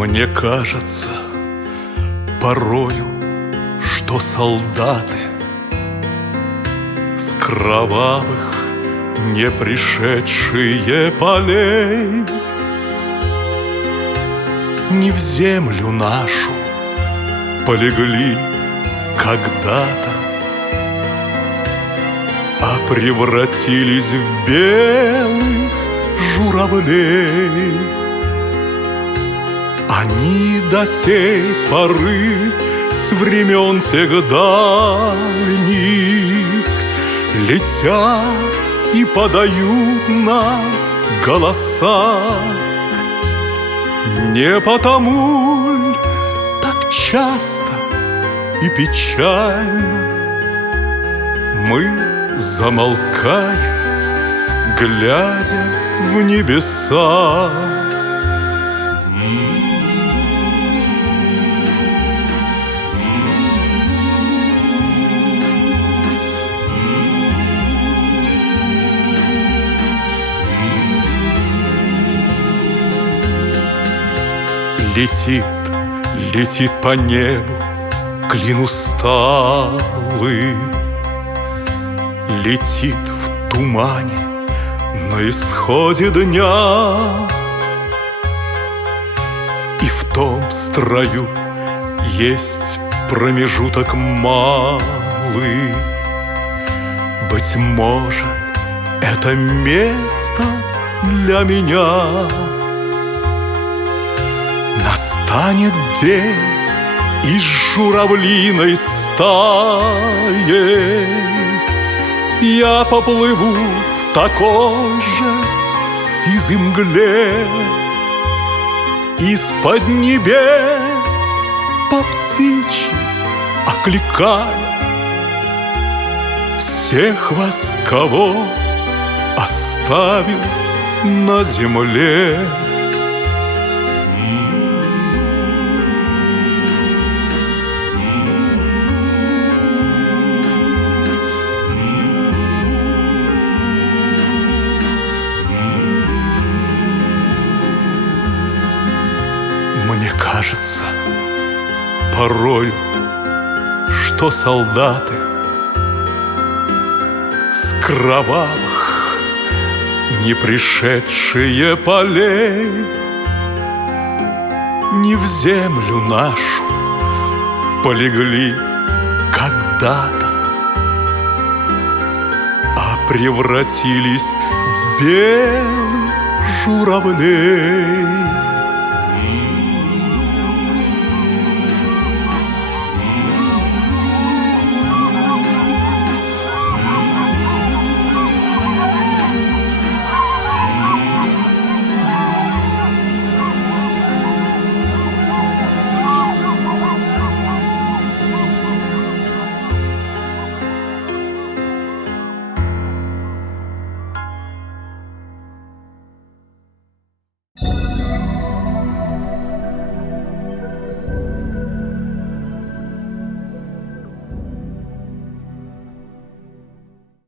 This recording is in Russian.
Мне кажется порою, что солдаты с кровавых не пришедшие полей не в землю нашу полегли когда-то, а превратились в белых журавлей. Они до сей поры с времен тех дальних летят и подают нам голоса. Не потому ль так часто и печально мы замолкаем, глядя в небеса? Летит, летит по небу клин усталый, летит в тумане на исходе дня. И в том строю есть промежуток малый. Быть может, это место для меня. Настанет день, и с журавлиной стаей я поплыву в такой же сизой мгле. Из-под небес по птичьи окликая всех вас, кого оставил на земле. Мне кажется порою, что солдаты с кровавых не пришедшие полей не в землю нашу полегли когда-то, а превратились в белых журавлей.